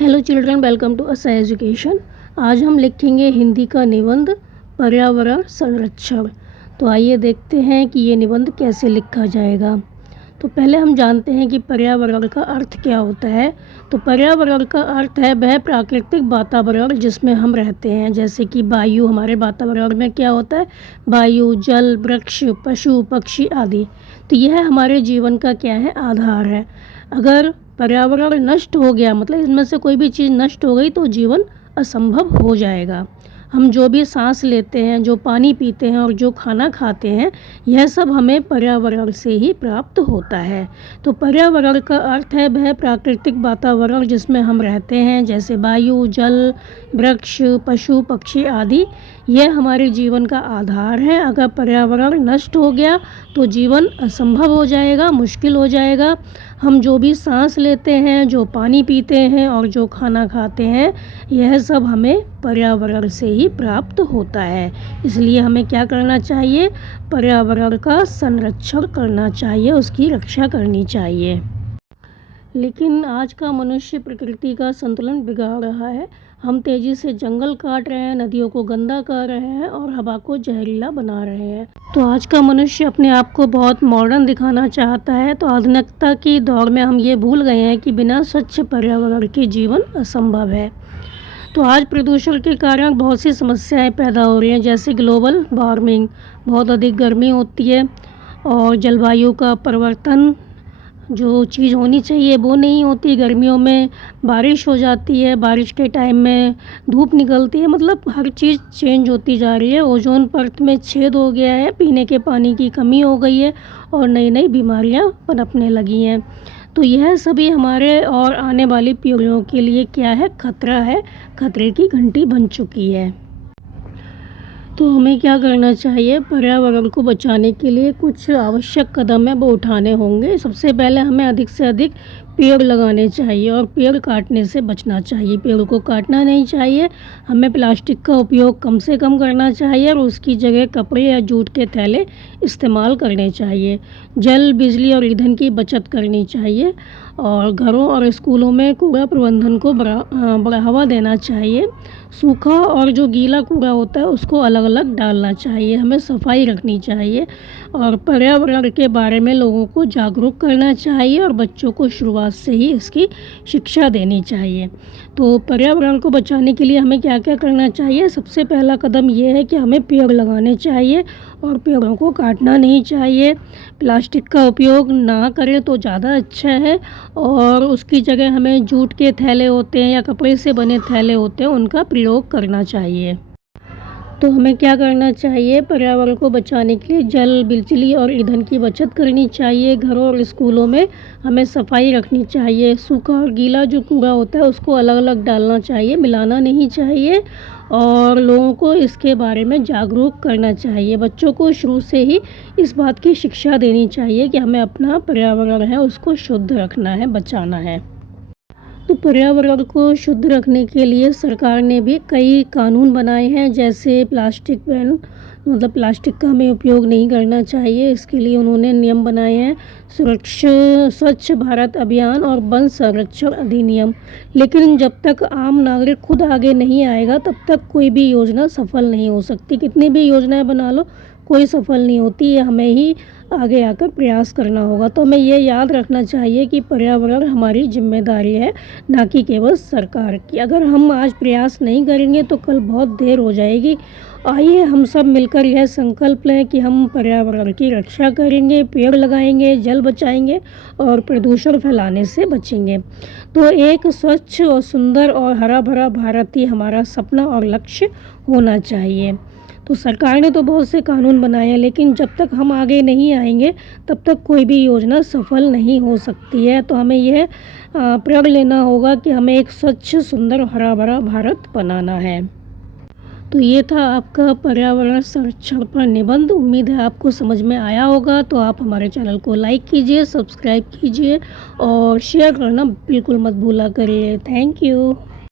Hello children, welcome to असा education. आज हम लिखेंगे हिंदी का निबंध पर्यावरण संरक्षण। तो आइए देखते हैं कि ये निबंध कैसे लिखा जाएगा। तो पहले हम जानते हैं कि पर्यावरण का अर्थ क्या होता है। तो पर्यावरण का अर्थ है वह प्राकृतिक वातावरण जिसमें हम रहते हैं, जैसे कि वायु। हमारे वातावरण में क्या होता है? वायु, जल, वृक्ष, पशु पक्षी आदि। तो यह हमारे जीवन का क्या है? आधार है। अगर पर्यावरण नष्ट हो गया, मतलब इसमें से कोई भी चीज़ नष्ट हो गई, तो जीवन असंभव हो जाएगा। हम जो भी सांस लेते हैं, जो पानी पीते हैं और जो खाना खाते हैं, यह सब हमें पर्यावरण से ही प्राप्त होता है। तो पर्यावरण का अर्थ है वह प्राकृतिक वातावरण जिसमें हम रहते हैं, जैसे वायु, जल, वृक्ष, पशु पक्षी आदि। यह हमारे जीवन का आधार है। अगर पर्यावरण नष्ट हो गया तो जीवन असंभव हो जाएगा, मुश्किल हो जाएगा। हम जो भी सांस लेते हैं, जो पानी पीते हैं और जो खाना खाते हैं, यह सब हमें पर्यावरण से ही प्राप्त होता है। इसलिए हमें क्या करना चाहिए? पर्यावरण का संरक्षण करना चाहिए, उसकी रक्षा करनी चाहिए। लेकिन आज का मनुष्य प्रकृति का संतुलन बिगाड़ रहा है। हम तेज़ी से जंगल काट रहे हैं, नदियों को गंदा कर रहे हैं और हवा को जहरीला बना रहे हैं। तो आज का मनुष्य अपने आप को बहुत मॉडर्न दिखाना चाहता है। तो आधुनिकता की दौर में हम ये भूल गए हैं कि बिना स्वच्छ पर्यावरण के जीवन असंभव है। तो आज प्रदूषण के कारण बहुत सी समस्याएं पैदा हो रही हैं, जैसे ग्लोबल वार्मिंग, बहुत अधिक गर्मी होती है और जलवायु का परिवर्तन। जो चीज़ होनी चाहिए वो नहीं होती। गर्मियों में बारिश हो जाती है, बारिश के टाइम में धूप निकलती है, मतलब हर चीज़ चेंज होती जा रही है। ओजोन परत में छेद हो गया है, पीने के पानी की कमी हो गई है और नई नई बीमारियां पनपने लगी हैं। तो यह सभी हमारे और आने वाली पीढ़ियों के लिए क्या है? खतरा है, खतरे की घंटी बन चुकी है। तो हमें क्या करना चाहिए? पर्यावरण को बचाने के लिए कुछ आवश्यक कदम है वो उठाने होंगे। सबसे पहले हमें अधिक से अधिक पेड़ लगाने चाहिए और पेड़ काटने से बचना चाहिए। पेड़ को काटना नहीं चाहिए। हमें प्लास्टिक का उपयोग कम से कम करना चाहिए और उसकी जगह कपड़े या जूट के थैले इस्तेमाल करने चाहिए। जल, बिजली और ईंधन की बचत करनी चाहिए और घरों और स्कूलों में कूड़ा प्रबंधन को बढ़ावा देना चाहिए। सूखा और जो गीला कूड़ा होता है उसको अलग अलग डालना चाहिए। हमें सफाई रखनी चाहिए और पर्यावरण के बारे में लोगों को जागरूक करना चाहिए और बच्चों को शुरुआत से ही इसकी शिक्षा देनी चाहिए। तो पर्यावरण को बचाने के लिए हमें क्या क्या करना चाहिए? सबसे पहला कदम ये है कि हमें पेड़ लगाने चाहिए और पेड़ों को काटना नहीं चाहिए। प्लास्टिक का उपयोग ना करें तो ज़्यादा अच्छा है और उसकी जगह हमें जूट के थैले होते हैं या कपड़े से बने थैले होते हैं, उनका प्रयोग करना चाहिए। तो हमें क्या करना चाहिए? पर्यावरण को बचाने के लिए जल, बिजली और ईंधन की बचत करनी चाहिए। घरों और स्कूलों में हमें सफाई रखनी चाहिए। सूखा और गीला जो कूड़ा होता है उसको अलग अलग डालना चाहिए, मिलाना नहीं चाहिए और लोगों को इसके बारे में जागरूक करना चाहिए। बच्चों को शुरू से ही इस बात की शिक्षा देनी चाहिए कि हमें अपना पर्यावरण है उसको शुद्ध रखना है, बचाना है। तो पर्यावरण को शुद्ध रखने के लिए सरकार ने भी कई कानून बनाए हैं, जैसे प्लास्टिक बैन, मतलब प्लास्टिक का हमें उपयोग नहीं करना चाहिए। इसके लिए उन्होंने नियम बनाए हैं, स्वच्छ भारत अभियान और वन संरक्षण अधिनियम। लेकिन जब तक आम नागरिक खुद आगे नहीं आएगा तब तक कोई भी योजना सफल नहीं हो सकती। कितनी भी योजनाएं बना लो, कोई सफल नहीं होती। ये हमें ही आगे आकर प्रयास करना होगा। तो हमें ये याद रखना चाहिए कि पर्यावरण हमारी जिम्मेदारी है, ना कि केवल सरकार की। अगर हम आज प्रयास नहीं करेंगे तो कल बहुत देर हो जाएगी। आइए हम सब मिलकर यह संकल्प लें कि हम पर्यावरण की रक्षा करेंगे, पेड़ लगाएंगे, जल बचाएंगे और प्रदूषण फैलाने से बचेंगे। तो एक स्वच्छ और सुंदर और हरा भरा भारत ही हमारा सपना और लक्ष्य होना चाहिए। तो सरकार ने तो बहुत से कानून बनाए हैं, लेकिन जब तक हम आगे नहीं आएंगे तब तक कोई भी योजना सफल नहीं हो सकती है। तो हमें यह प्रण लेना होगा कि हमें एक स्वच्छ, सुंदर, हरा भरा भारत बनाना है। तो ये था आपका पर्यावरण संरक्षण पर निबंध। उम्मीद है आपको समझ में आया होगा। तो आप हमारे चैनल को लाइक कीजिए, सब्सक्राइब कीजिए और शेयर करना बिल्कुल मत भूला करिए। Thank you.